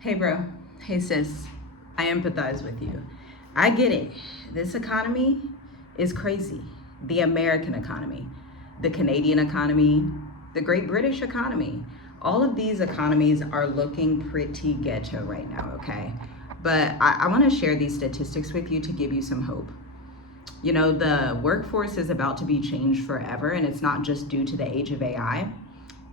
Hey, bro. Hey, sis. I empathize with you. I get it. This economy is crazy. The American economy, the Canadian economy, the Great British economy. All of these economies are looking pretty ghetto right now, okay? But I want to share these statistics with you to give you some hope. You know, the workforce is about to be changed forever, and it's not just due to the age of AI.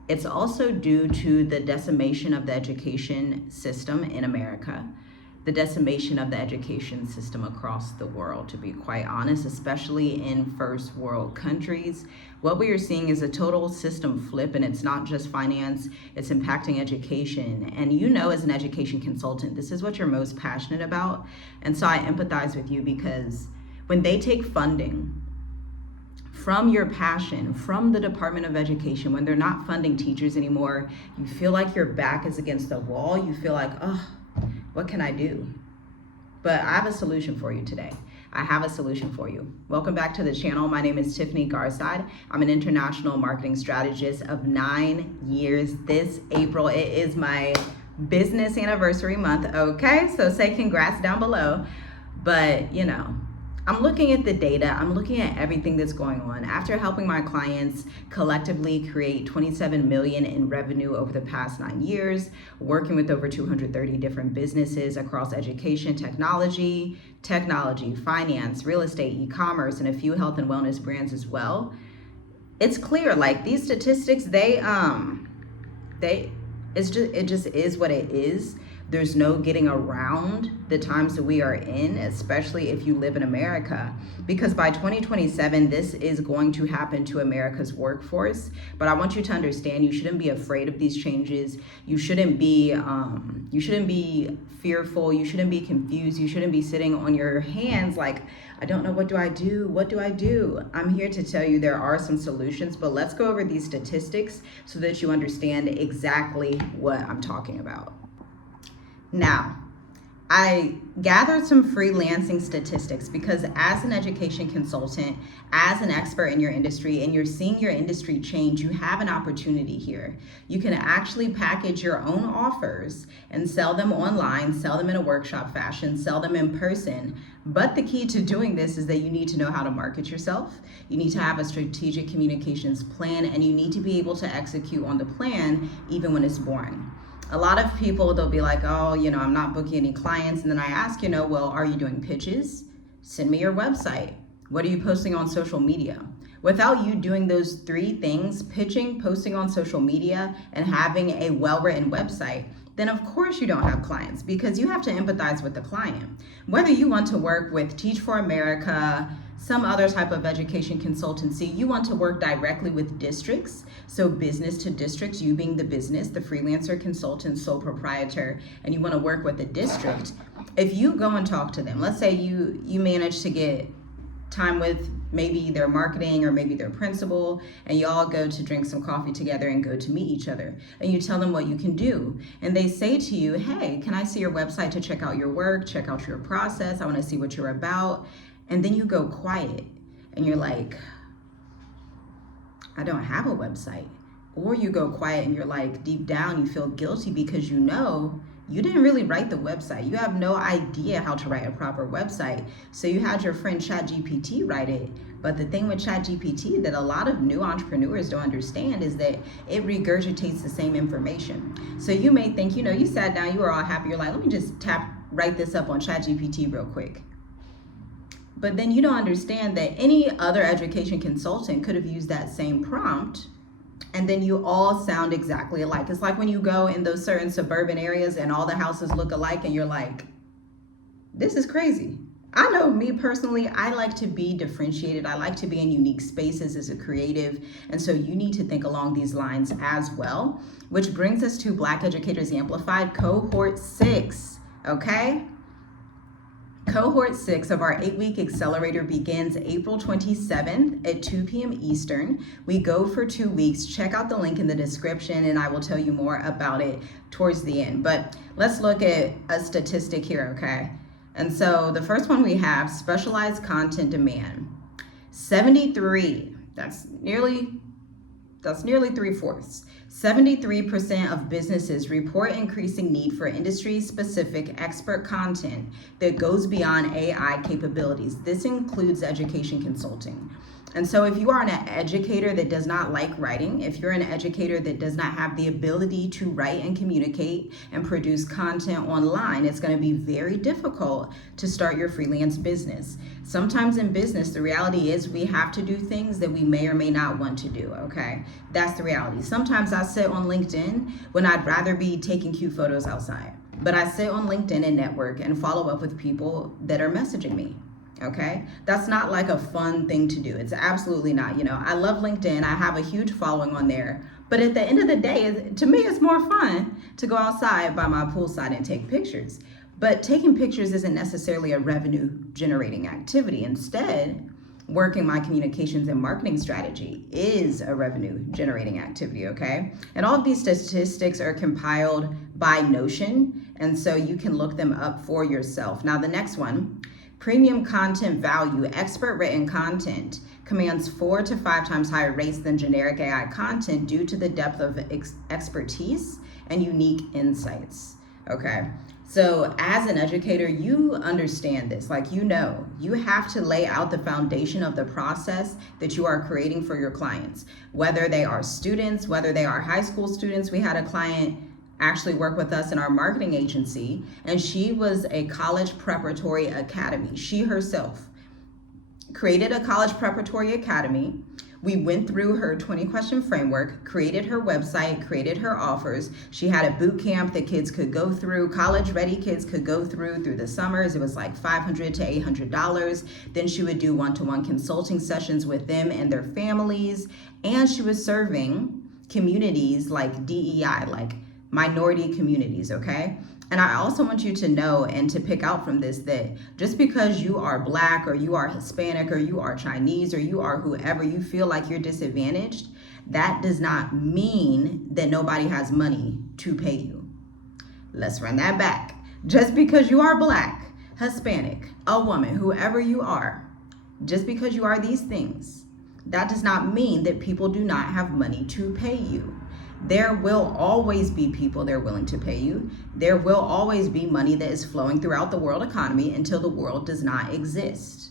It's also due to the decimation of the education system in America, the decimation of the education system across the world, to be quite honest, especially in first world countries. What we are seeing is a total system flip, and it's not just finance, it's impacting education. And you know, as an education consultant, this is what you're most passionate about. And so I empathize with you because when they take funding from your passion, from the Department of Education, when they're not funding teachers anymore, you feel like your back is against the wall. You feel like, oh, what can I do? But I have a solution for you today. I have a solution for you. Welcome back to the channel. My name is Tiffany Garside. I'm an international marketing strategist of 9 years. This April, it is my business anniversary month, okay? So say congrats down below. But, you know, I'm looking at the data, I'm looking at everything that's going on. After helping my clients collectively create 27 million in revenue over the past 9 years, working with over 230 different businesses across education, technology, finance, real estate, e-commerce, and a few health and wellness brands as well, it's clear, like, these statistics, it just is what it is. There's no getting around the times that we are in, especially if you live in America, because by 2027, this is going to happen to America's workforce. But I want you to understand, you shouldn't be afraid of these changes. You shouldn't be fearful. You shouldn't be confused. You shouldn't be sitting on your hands like, I don't know, what do I do? What do I do? I'm here to tell you there are some solutions, but let's go over these statistics so that you understand exactly what I'm talking about. Now, I gathered some freelancing statistics because as an education consultant, as an expert in your industry, and you're seeing your industry change, you have an opportunity here. You can actually package your own offers and sell them online, sell them in a workshop fashion, sell them in person. But the key to doing this is that you need to know how to market yourself. You need to have a strategic communications plan, and you need to be able to execute on the plan even when it's boring. A lot of people, they'll be like, oh, you know, I'm not booking any clients. And then I ask, well, are you doing pitches? Send me your website. What are you posting on social media? Without you doing those 3 things, pitching, posting on social media, and having a well-written website, then of course you don't have clients, because you have to empathize with the client. Whether you want to work with Teach for America, some other type of education consultancy, you want to work directly with districts, so business to districts, you being the business, the freelancer, consultant, sole proprietor, and you want to work with a district, if you go and talk to them, let's say you manage to get time with maybe their marketing or maybe their principal, and you all go to drink some coffee together and go to meet each other, and you tell them what you can do, and they say to you, hey, can I see your website to check out your work, check out your process, I want to see what you're about. And then you go quiet and you're like, I don't have a website. Or you go quiet and you're like, deep down you feel guilty because you know you didn't really write the website. You have no idea how to write a proper website. So you had your friend ChatGPT write it. But the thing with ChatGPT that a lot of new entrepreneurs don't understand is that it regurgitates the same information. So you may think, you sat down, you were all happy. You're like, let me just write this up on ChatGPT real quick. But then you don't understand that any other education consultant could have used that same prompt, and then you all sound exactly alike. It's like when you go in those certain suburban areas and all the houses look alike and you're like, this is crazy. I know me personally, I like to be differentiated. I like to be in unique spaces as a creative. And so you need to think along these lines as well, which brings us to Black Educators Amplified Cohort 6, okay? Cohort 6 of our 8-week accelerator begins April 27th at 2 p.m. Eastern. We go for 2 weeks. Check out the link in the description and I will tell you more about it towards the end. But let's look at a statistic here, okay? And so the first one we have, specialized content demand. 73, that's That's nearly 3/4. 73% of businesses report increasing need for industry-specific expert content that goes beyond AI capabilities. This includes education consulting. And so if you are an educator that does not like writing, if you're an educator that does not have the ability to write and communicate and produce content online, it's going to be very difficult to start your freelance business. Sometimes in business, the reality is we have to do things that we may or may not want to do, okay? That's the reality. Sometimes I sit on LinkedIn when I'd rather be taking cute photos outside. But I sit on LinkedIn and network and follow up with people that are messaging me. Okay, that's not like a fun thing to do. It's absolutely not. I love LinkedIn. I have a huge following on there. But at the end of the day, to me, it's more fun to go outside by my poolside and take pictures. But taking pictures isn't necessarily a revenue generating activity. Instead, working my communications and marketing strategy is a revenue generating activity, okay? And all of these statistics are compiled by Notion, and so you can look them up for yourself. Now, the next one, premium content value, expert written content commands 4 to 5 times higher rates than generic AI content due to the depth of expertise and unique insights. Okay, so as an educator, you understand this. You have to lay out the foundation of the process that you are creating for your clients, whether they are students, whether they are high school students. We had a client actually work with us in our marketing agency, and she was a college preparatory academy. She herself created a college preparatory academy. We went through her 20-question framework, created her website, created her offers. She had a boot camp that kids could go through, college-ready kids could go through the summers. It was like $500 to $800. Then she would do one-to-one consulting sessions with them and their families, and she was serving communities like DEI, like minority communities, okay? And I also want you to know and to pick out from this that just because you are Black or you are Hispanic or you are Chinese or you are whoever, you feel like you're disadvantaged, that does not mean that nobody has money to pay you. Let's run that back. Just because you are Black, Hispanic, a woman, whoever you are, just because you are these things, that does not mean that people do not have money to pay you. There will always be people that are willing to pay you. There will always be money that is flowing throughout the world economy until the world does not exist.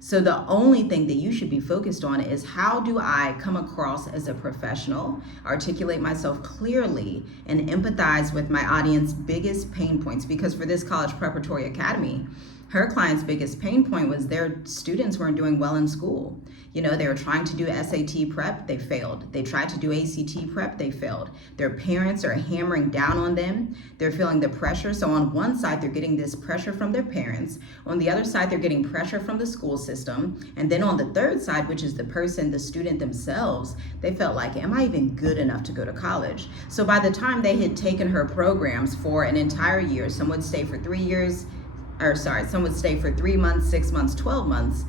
So the only thing that you should be focused on is, how do I come across as a professional, articulate myself clearly, and empathize with my audience's biggest pain points? Because for this college preparatory academy, her client's biggest pain point was their students weren't doing well in school. They were trying to do SAT prep, they failed. They tried to do ACT prep, they failed. Their parents are hammering down on them. They're feeling the pressure. So on one side, they're getting this pressure from their parents. On the other side, they're getting pressure from the school system. And then on the third side, which is the student themselves, they felt like, am I even good enough to go to college? So by the time they had taken her programs for an entire year, some would stay for 3 years, some would stay for 3 months, 6 months, 12 months.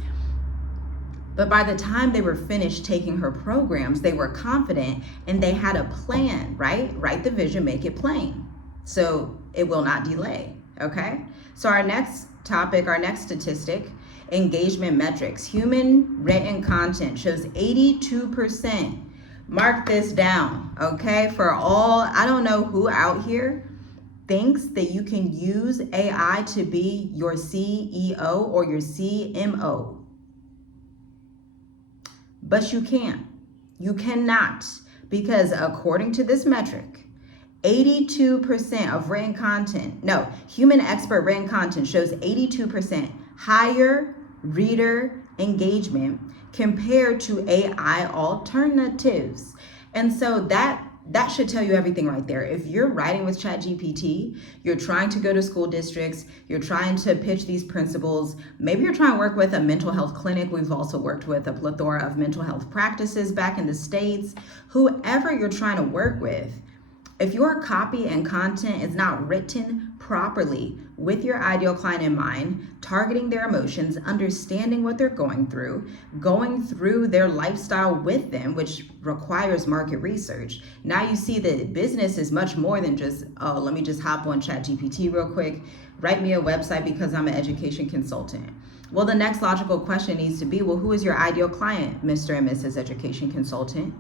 But by the time they were finished taking her programs, they were confident and they had a plan, right? Write the vision, make it plain. So it will not delay, okay? So our next topic, our next statistic, engagement metrics. Human written content shows 82%. Mark this down, okay? I don't know who out here thinks that you can use AI to be your CEO or your CMO. But you can't. You cannot, because according to this metric, 82% of human expert written content shows 82% higher reader engagement compared to AI alternatives. And so that should tell you everything right there. If you're writing with ChatGPT, you're trying to go to school districts, you're trying to pitch these principles, maybe you're trying to work with a mental health clinic. We've also worked with a plethora of mental health practices back in the States. Whoever you're trying to work with, if your copy and content is not written properly with your ideal client in mind, targeting their emotions, understanding what they're going through their lifestyle with them, which requires market research. Now you see that business is much more than just, oh, let me just hop on ChatGPT real quick, write me a website because I'm an education consultant. Well, the next logical question needs to be, well, who is your ideal client, Mr. and Mrs. Education Consultant?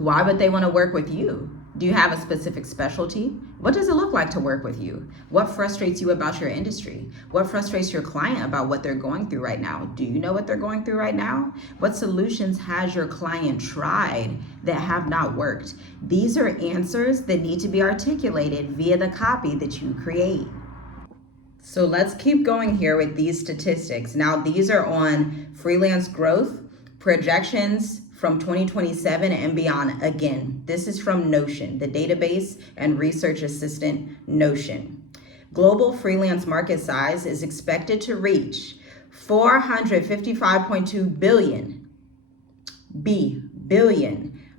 Why would they want to work with you? Do you have a specific specialty? What does it look like to work with you? What frustrates you about your industry? What frustrates your client about what they're going through right now? Do you know what they're going through right now? What solutions has your client tried that have not worked? These are answers that need to be articulated via the copy that you create. So let's keep going here with these statistics. Now, these are on freelance growth projections from 2027 and beyond. Again, this is from Notion, the database and research assistant Notion. Global freelance market size is expected to reach 455.2 billion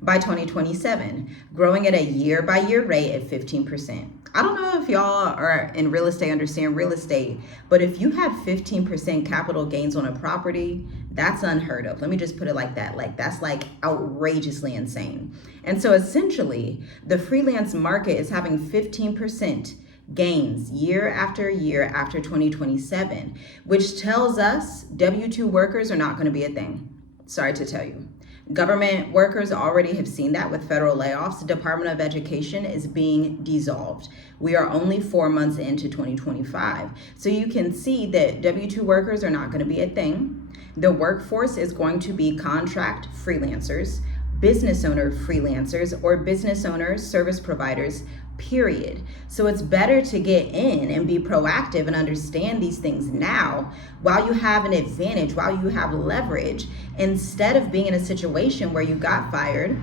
by 2027, growing at a year-by-year rate at 15%. I don't know if y'all are in real estate, understand real estate, but if you have 15% capital gains on a property, that's unheard of. Let me just put it like that. Like, that's like outrageously insane. And so essentially, the freelance market is having 15% gains year after year after 2027, which tells us W-2 workers are not going to be a thing. Sorry to tell you. Government workers already have seen that with federal layoffs. The Department of Education is being dissolved. We are only 4 months into 2025. So you can see that W-2 workers are not going to be a thing. The workforce is going to be contract freelancers, business owner freelancers, or business owners, service providers, period. So it's better to get in and be proactive and understand these things now while you have an advantage, while you have leverage, instead of being in a situation where you got fired,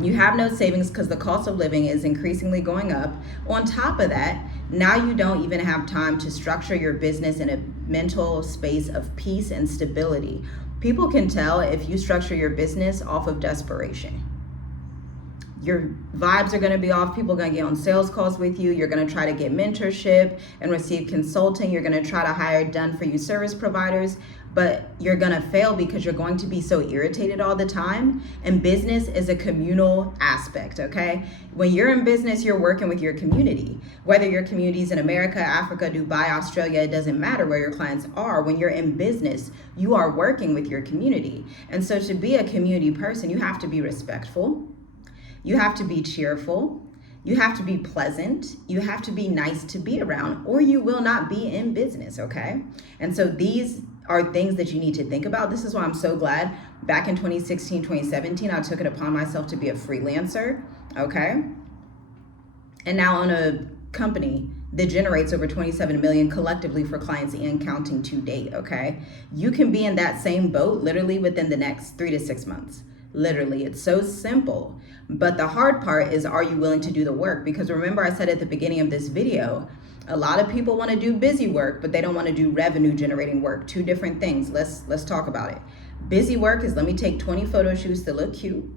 you have no savings because the cost of living is increasingly going up. On top of that, now you don't even have time to structure your business in a mental space of peace and stability. People can tell if you structure your business off of desperation. Your vibes are going to be off. People are going to get on sales calls with you. You're going to try to get mentorship and receive consulting. You're going to try to hire done-for-you service providers, but you're going to fail because you're going to be so irritated all the time. And business is a communal aspect, okay? When you're in business, you're working with your community. Whether your community is in America, Africa, Dubai, Australia, it doesn't matter where your clients are. When you're in business, you are working with your community. And so to be a community person, you have to be respectful. You have to be cheerful. You have to be pleasant. You have to be nice to be around, or you will not be in business, okay? And so these are things that you need to think about. This is why I'm so glad back in 2016, 2017, I took it upon myself to be a freelancer, okay? And now on a company that generates over 27 million collectively for clients and counting to date, okay? You can be in that same boat literally within the next 3 to 6 months. Literally, it's so simple. But the hard part is, are you willing to do the work? Because remember, I said at the beginning of this video, a lot of people want to do busy work, but they don't want to do revenue generating work. Two different things. Let's talk about it. Busy work is, let me take 20 photo shoots that look cute.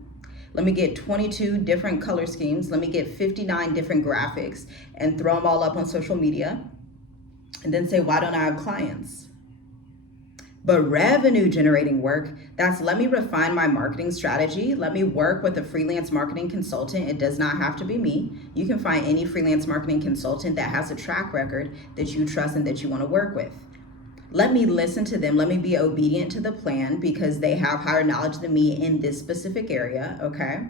Let me get 22 different color schemes. Let me get 59 different graphics and throw them all up on social media. And then say, why don't I have clients? But revenue generating work, that's let me refine my marketing strategy. Let me work with a freelance marketing consultant. It does not have to be me. You can find any freelance marketing consultant that has a track record that you trust and that you want to work with. Let me listen to them. Let me be obedient to the plan because they have higher knowledge than me in this specific area, okay?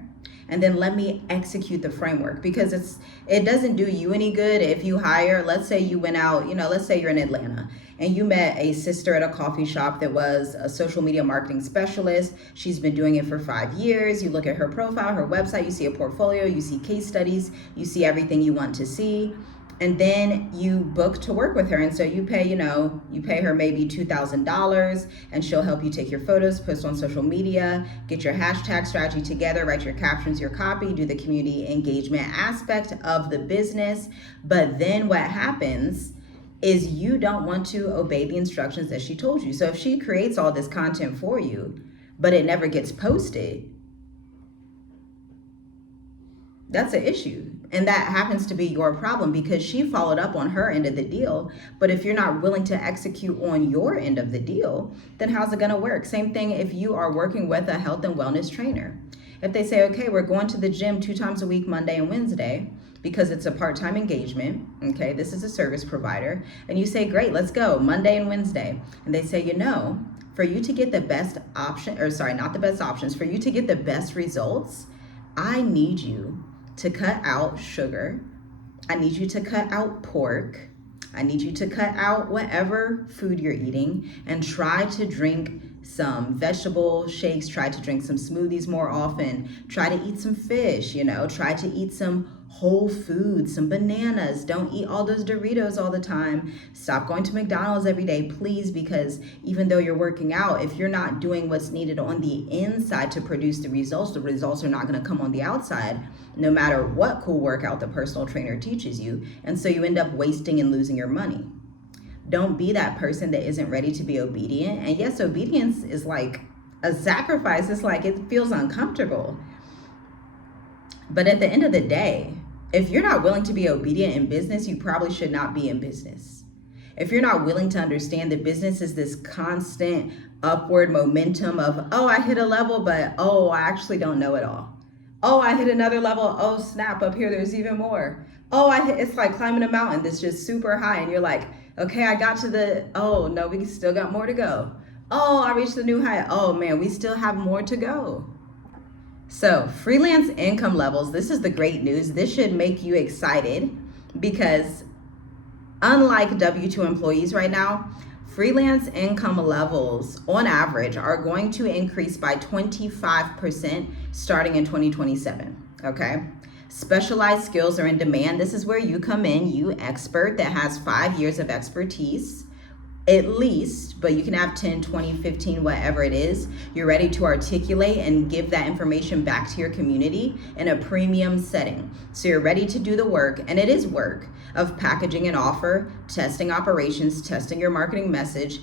And then let me execute the framework, because it doesn't do you any good if you hire, let's say you went out, let's say you're in Atlanta and you met a sister at a coffee shop that was a social media marketing specialist. She's been doing it for 5 years. You look at her profile, her website, you see a portfolio, you see case studies, you see everything you want to see. And then you book to work with her. And so you pay, you pay her maybe $2,000 and she'll help you take your photos, post on social media, get your hashtag strategy together, write your captions, your copy, do the community engagement aspect of the business. But then what happens is you don't want to obey the instructions that she told you. So if she creates all this content for you, but it never gets posted, that's an issue. And that happens to be your problem because she followed up on her end of the deal. But if you're not willing to execute on your end of the deal, then how's it going to work? Same thing if you are working with a health and wellness trainer. If they say, okay, we're going to the gym 2 times a week, Monday and Wednesday, because it's a part-time engagement, okay, this is a service provider, and you say, great, let's go, Monday and Wednesday. And they say, for you to get the best option, or sorry, not the best options, for you to get the best results, I need you to cut out sugar. I need you to cut out pork. I need you to cut out whatever food you're eating and try to drink some vegetable shakes, try to drink some smoothies more often, try to eat some fish, try to eat some whole foods, some bananas. Don't eat all those Doritos all the time. Stop going to McDonald's every day, please, because even though you're working out, if you're not doing what's needed on the inside to produce the results are not going to come on the outside, no matter what cool workout the personal trainer teaches you. And so you end up wasting and losing your money. Don't be that person that isn't ready to be obedient. And yes, obedience is like a sacrifice. It's like it feels uncomfortable. But at the end of the day, if you're not willing to be obedient in business, you probably should not be in business. If you're not willing to understand that business is this constant upward momentum of, oh, I hit a level, but oh, I actually don't know it all. Oh, I hit another level. Oh, snap, up here, there's even more. Oh, it's like climbing a mountain that's just super high. And you're like, okay, I got to oh, no, we still got more to go. Oh, I reached the new height. Oh, man, we still have more to go. So freelance income levels, this is the great news. This should make you excited because unlike W-2 employees right now, freelance income levels on average are going to increase by 25% starting in 2027, okay? Specialized skills are in demand. This is where you come in, you expert that has 5 years of expertise, at least, but you can have 10, 20, 15, whatever it is. You're ready to articulate and give that information back to your community in a premium setting. So you're ready to do the work, and it is work, of packaging an offer, testing operations, testing your marketing message,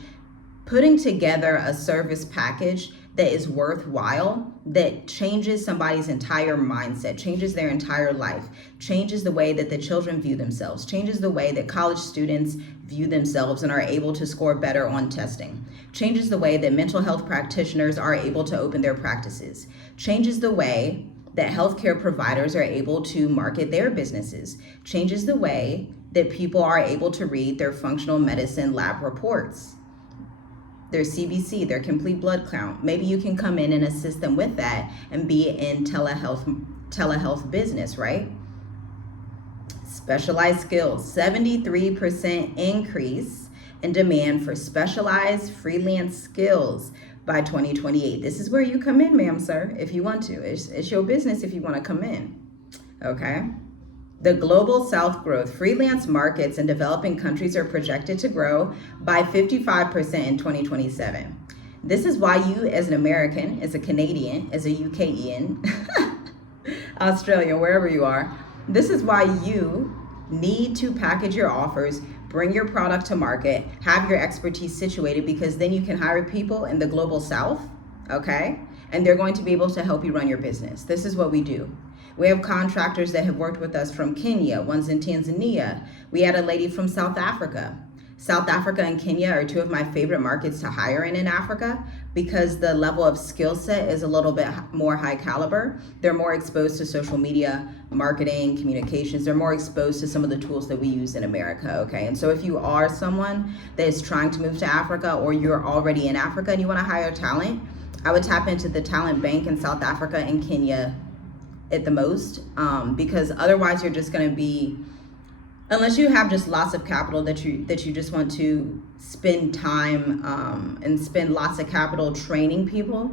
putting together a service package that is worthwhile, that changes somebody's entire mindset, changes their entire life, changes the way that the children view themselves, changes the way that college students view themselves and are able to score better on testing, changes the way that mental health practitioners are able to open their practices, changes the way that healthcare providers are able to market their businesses, changes the way that people are able to read their functional medicine lab reports, their CBC, their complete blood count. Maybe you can come in and assist them with that and be in telehealth business, right? Specialized skills, 73% increase in demand for specialized freelance skills by 2028. This is where you come in, ma'am, sir, if you want to. It's your business if you want to come in, okay? The global South growth, freelance markets in developing countries are projected to grow by 55% in 2027. This is why you, as an American, as a Canadian, as a UKian, Australian, wherever you are, this is why you need to package your offers, bring your product to market, have your expertise situated, because then you can hire people in the global South, okay? And they're going to be able to help you run your business. This is what we do. We have contractors that have worked with us from Kenya, one's in Tanzania. We had a lady from South Africa. South Africa and Kenya are two of my favorite markets to hire in Africa because the level of skill set is a little bit more high caliber. They're more exposed to social media, marketing, communications. They're more exposed to some of the tools that we use in America, okay? And so if you are someone that is trying to move to Africa, or you're already in Africa and you wanna hire talent, I would tap into the talent bank in South Africa and Kenya at the most, because otherwise you're just going to be, unless you have just lots of capital that you just want to spend time and spend lots of capital training people.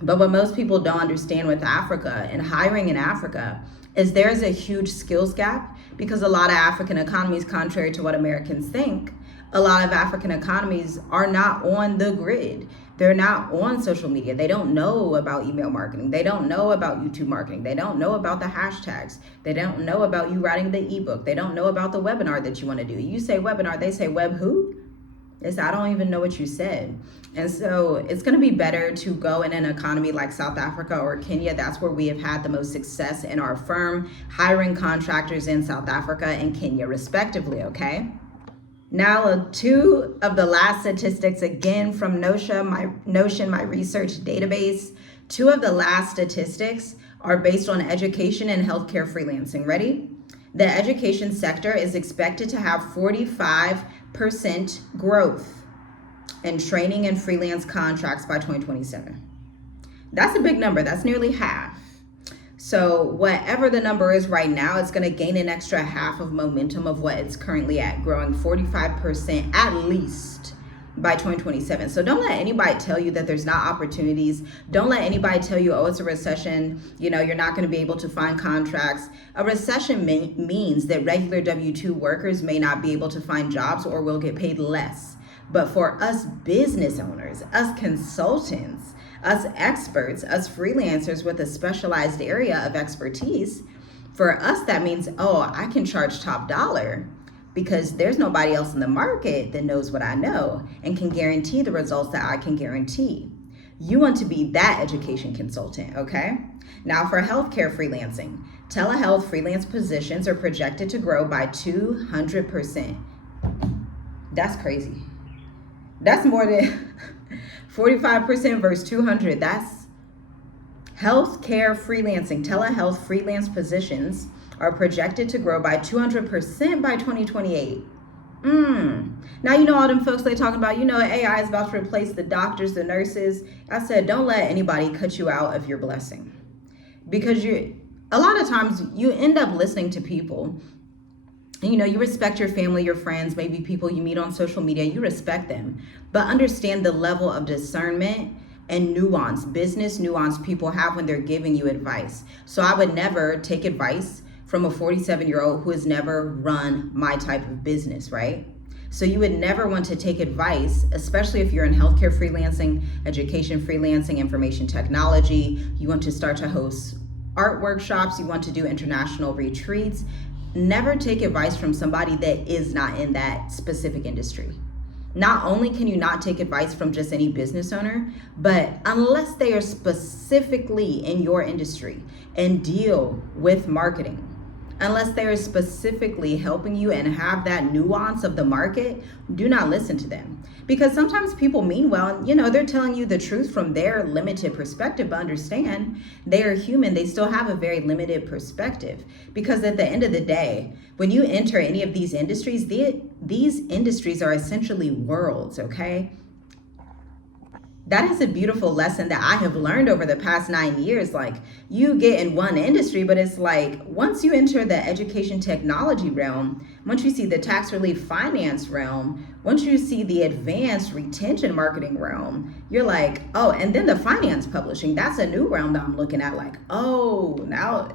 But what most people don't understand with Africa and hiring in Africa is there's a huge skills gap, because a lot of African economies, contrary to what Americans think, a lot of African economies are not on the grid. They're not on social media. They don't know about email marketing. They don't know about YouTube marketing. They don't know about the hashtags. They don't know about you writing the ebook. They don't know about the webinar that you want to do. You say webinar, they say web who? It's, I don't even know what you said. And so it's going to be better to go in an economy like South Africa or Kenya. That's where we have had the most success in our firm, hiring contractors in South Africa and Kenya respectively, okay? Now, two of the last statistics, again from Notion, my research database. Two of the last statistics are based on education and healthcare freelancing. Ready? The education sector is expected to have 45% growth in training and freelance contracts by 2027. That's a big number. That's nearly half. So whatever the number is right now, it's going to gain an extra half of momentum of what it's currently at, growing 45% at least by 2027. So don't let anybody tell you that there's not opportunities. Don't let anybody tell you, oh, it's a recession, you're not going to be able to find contracts. A recession means that regular W-2 workers may not be able to find jobs or will get paid less. But for us business owners, us consultants, us experts, us freelancers with a specialized area of expertise, for us that means, oh, I can charge top dollar because there's nobody else in the market that knows what I know and can guarantee the results that I can guarantee. You want to be that education consultant, okay? Now for healthcare freelancing, telehealth freelance positions are projected to grow by 200%. That's crazy. That's more than 45% versus 200. That's healthcare freelancing. Telehealth freelance positions are projected to grow by 200% by 2028. Now, all them folks they talking about, AI is about to replace the doctors, the nurses. I said, don't let anybody cut you out of your blessing. Because a lot of times you end up listening to people. And, you respect your family, your friends, maybe people you meet on social media, you respect them. But understand the level of discernment and nuance, business nuance people have when they're giving you advice. So I would never take advice from a 47-year-old who has never run my type of business, right? So you would never want to take advice, especially if you're in healthcare freelancing, education freelancing, information technology, you want to start to host art workshops, you want to do international retreats. Never take advice from somebody that is not in that specific industry. Not only can you not take advice from just any business owner, but unless they are specifically in your industry and deal with marketing, unless they are specifically helping you and have that nuance of the market, do not listen to them. Because sometimes people mean well, they're telling you the truth from their limited perspective, but understand they are human. They still have a very limited perspective. Because at the end of the day, when you enter any of these industries, these industries are essentially worlds, okay? That is a beautiful lesson that I have learned over the past 9 years. Like, you get in one industry, but it's like once you enter the education technology realm, once you see the tax relief finance realm, once you see the advanced retention marketing realm, you're like, oh, and then the finance publishing, that's a new realm that I'm looking at. Like, oh, now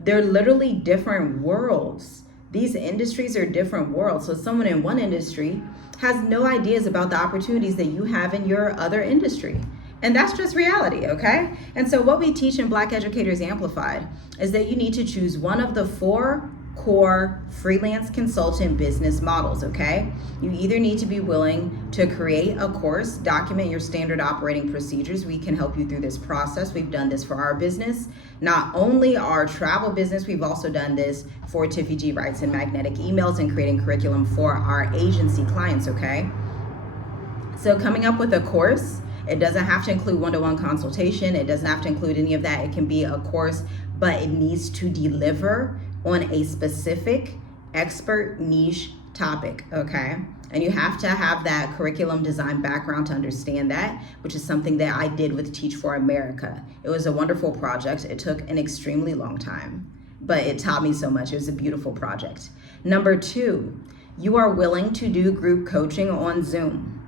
they're literally different worlds. These industries are different worlds. So someone in one industry has no ideas about the opportunities that you have in your other industry. And that's just reality, okay? And so what we teach in Black Educators Amplified is that you need to choose one of the 4 core freelance consultant business models, okay? You either need to be willing to create a course, document your standard operating procedures. We can help you through this process. We've done this for our business. Not only our travel business, we've also done this for Tiffy G Writes and Magnetic Emails and creating curriculum for our agency clients, okay? So coming up with a course, it doesn't have to include one-to-one consultation. It doesn't have to include any of that. It can be a course, but it needs to deliver on a specific expert niche topic, okay? And you have to have that curriculum design background to understand that, which is something that I did with Teach for America. It was a wonderful project. It took an extremely long time, but it taught me so much. It was a beautiful project. Number 2, you are willing to do group coaching on Zoom,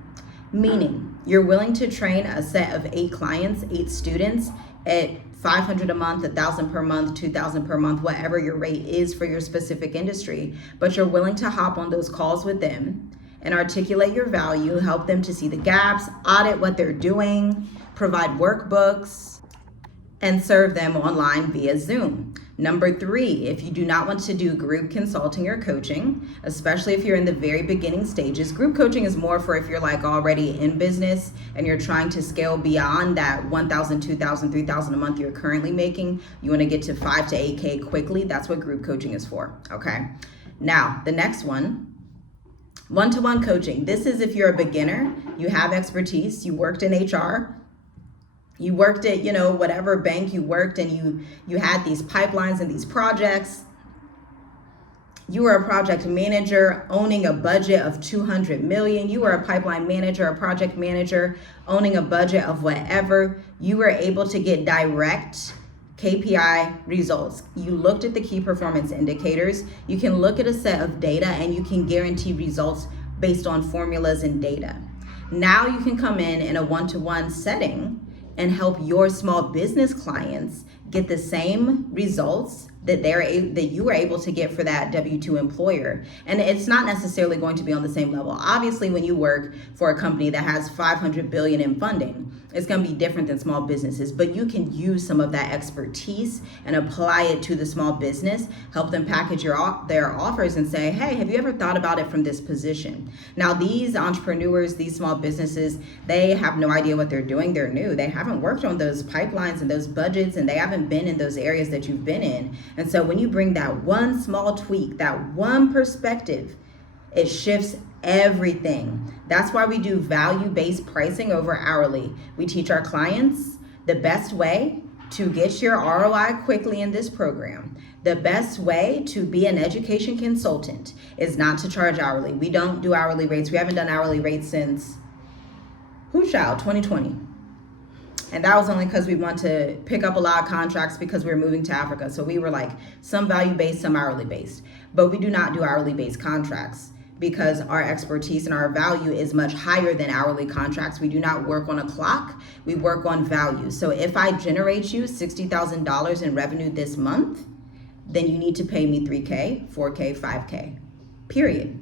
meaning you're willing to train a set of 8 clients, 8 students at $500 a month, $1,000 per month, $2,000 per month, whatever your rate is for your specific industry, but you're willing to hop on those calls with them and articulate your value, help them to see the gaps, audit what they're doing, provide workbooks, and serve them online via Zoom. Number 3, if you do not want to do group consulting or coaching, especially if you're in the very beginning stages, group coaching is more for if you're like already in business and you're trying to scale beyond that $1,000, $2,000, $3,000 a month you're currently making. You want to get to 5 to 8K quickly. That's what group coaching is for, okay? Now, the next one-to-one coaching. This is if you're a beginner, you have expertise, you worked in HR, you worked at, whatever bank you worked and you had these pipelines and these projects You were a project manager owning a budget of 200 million. You were a pipeline manager, a project manager owning a budget of whatever. You were able to get direct KPI results. You looked at the key performance indicators. You can look at a set of data and you can guarantee results based on formulas and data. Now you can come in a one-to-one setting and help your small business clients get the same results that you were able to get for that W-2 employer. And it's not necessarily going to be on the same level. Obviously, when you work for a company that has 500 billion in funding, it's going to be different than small businesses, but you can use some of that expertise and apply it to the small business, help them package their offers and say, hey, have you ever thought about it from this position? Now, these entrepreneurs, these small businesses, they have no idea what they're doing. They're new. They haven't worked on those pipelines and those budgets, and they haven't been in those areas that you've been in. And so when you bring that one small tweak, that one perspective, it shifts everything. That's why we do value-based pricing over hourly. We teach our clients the best way to get your ROI quickly in this program. The best way to be an education consultant is not to charge hourly. We don't do hourly rates. We haven't done hourly rates since, 2020. And that was only because we want to pick up a lot of contracts because we were moving to Africa. So we were like some value-based, some hourly-based. But we do not do hourly-based contracts because our expertise and our value is much higher than hourly contracts. We do not work on a clock. We work on value. So if I generate you $60,000 in revenue this month, then you need to pay me $3K, $4K, $5K, period.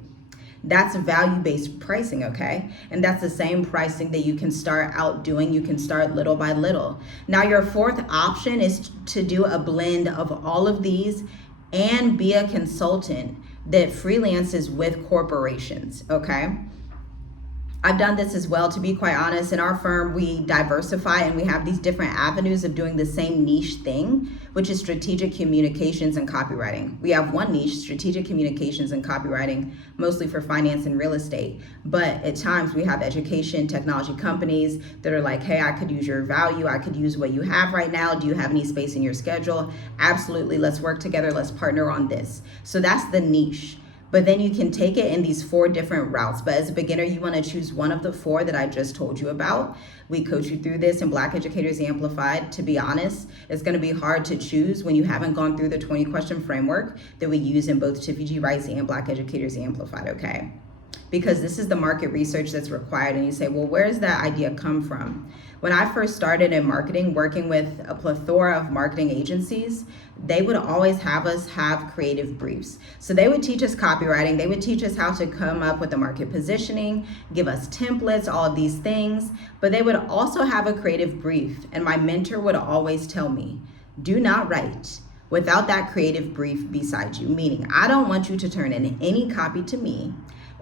That's value-based pricing, okay? And that's the same pricing that you can start out doing. You can start little by little. Now, your fourth option is to do a blend of all of these and be a consultant that freelances with corporations, okay? I've done this as well, to be quite honest. In our firm, we diversify and we have these different avenues of doing the same niche thing, which is strategic communications and copywriting. We have one niche, strategic communications and copywriting, mostly for finance and real estate. But at times we have education, technology companies that are like, hey, I could use your value. I could use what you have right now. Do you have any space in your schedule? Absolutely. Let's work together. Let's partner on this. So that's the niche. But then you can take it in these 4 different routes. But as a beginner, you want to choose one of the 4 that I just told you about. We coach you through this in Black Educators Amplified. To be honest, it's going to be hard to choose when you haven't gone through the 20-question framework that we use in both Tiffy G. Rice and Black Educators Amplified, okay? Because this is the market research that's required. And you say, well, where does that idea come from? When I first started in marketing, working with a plethora of marketing agencies, they would always have us have creative briefs. So they would teach us copywriting. They would teach us how to come up with the market positioning, give us templates, all of these things. But they would also have a creative brief. And my mentor would always tell me, do not write without that creative brief beside you. Meaning, I don't want you to turn in any copy to me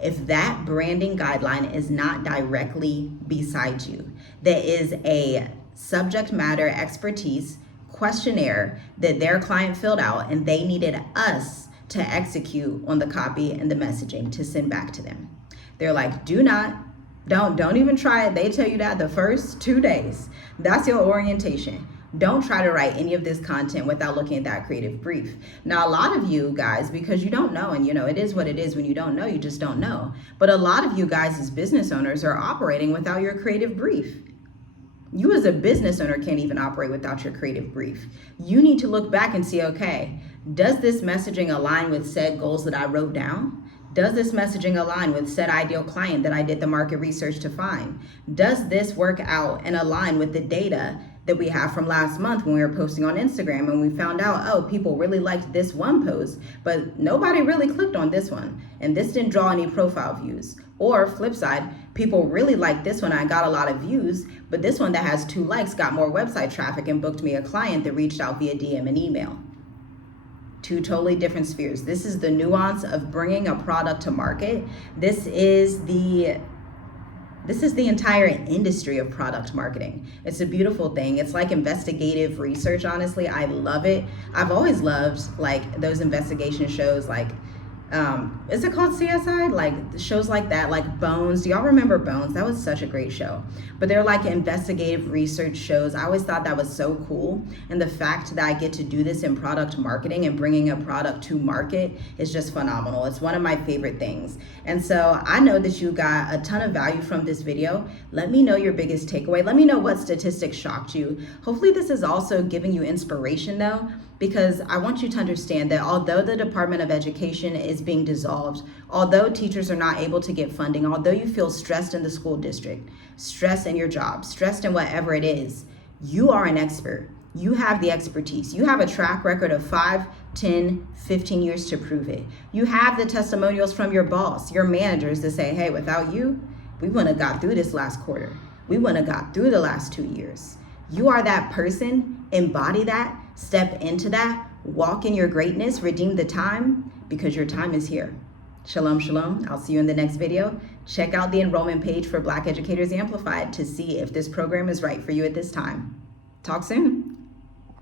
if that branding guideline is not directly beside you. There is a subject matter expertise questionnaire that their client filled out and they needed us to execute on the copy and the messaging to send back to them. They're like, don't even try it. They tell you that the first 2 days. That's your orientation. Don't try to write any of this content without looking at that creative brief. Now, a lot of you guys, because you don't know, and it is what it is, when you don't know, you just don't know. But a lot of you guys as business owners are operating without your creative brief. You as a business owner can't even operate without your creative brief. You need to look back and see, okay, does this messaging align with said goals that I wrote down? Does this messaging align with said ideal client that I did the market research to find? Does this work out and align with the data that we have from last month when we were posting on Instagram and we found out, oh, people really liked this one post, but nobody really clicked on this one. And this didn't draw any profile views. Or flip side, people really liked this one. I got a lot of views, but this one that has 2 likes got more website traffic and booked me a client that reached out via DM and email. 2 totally different spheres. This is the nuance of bringing a product to market. This is the entire industry of product marketing. It's a beautiful thing. It's like investigative research, honestly. I love it. I've always loved like those investigation shows like Is it called CSI? Like shows like that, like Bones. Do y'all remember Bones? That was such a great show. But they're like investigative research shows. I always thought that was so cool. And the fact that I get to do this in product marketing and bringing a product to market is just phenomenal. It's one of my favorite things. And so I know that you got a ton of value from this video. Let me know your biggest takeaway. Let me know what statistics shocked you. Hopefully this is also giving you inspiration though, because I want you to understand that although the Department of Education is being dissolved, although teachers are not able to get funding, although you feel stressed in the school district, stressed in your job, stressed in whatever it is, you are an expert. You have the expertise. You have a track record of 5, 10, 15 years to prove it. You have the testimonials from your boss, your managers to say, hey, without you, we wouldn't have got through this last quarter. We wouldn't have got through the last 2 years. You are that person. Embody that. Step into that, walk in your greatness, redeem the time, because your time is here. Shalom, shalom. I'll see you in the next video. Check out the enrollment page for Black Educators Amplified to see if this program is right for you at this time. Talk soon.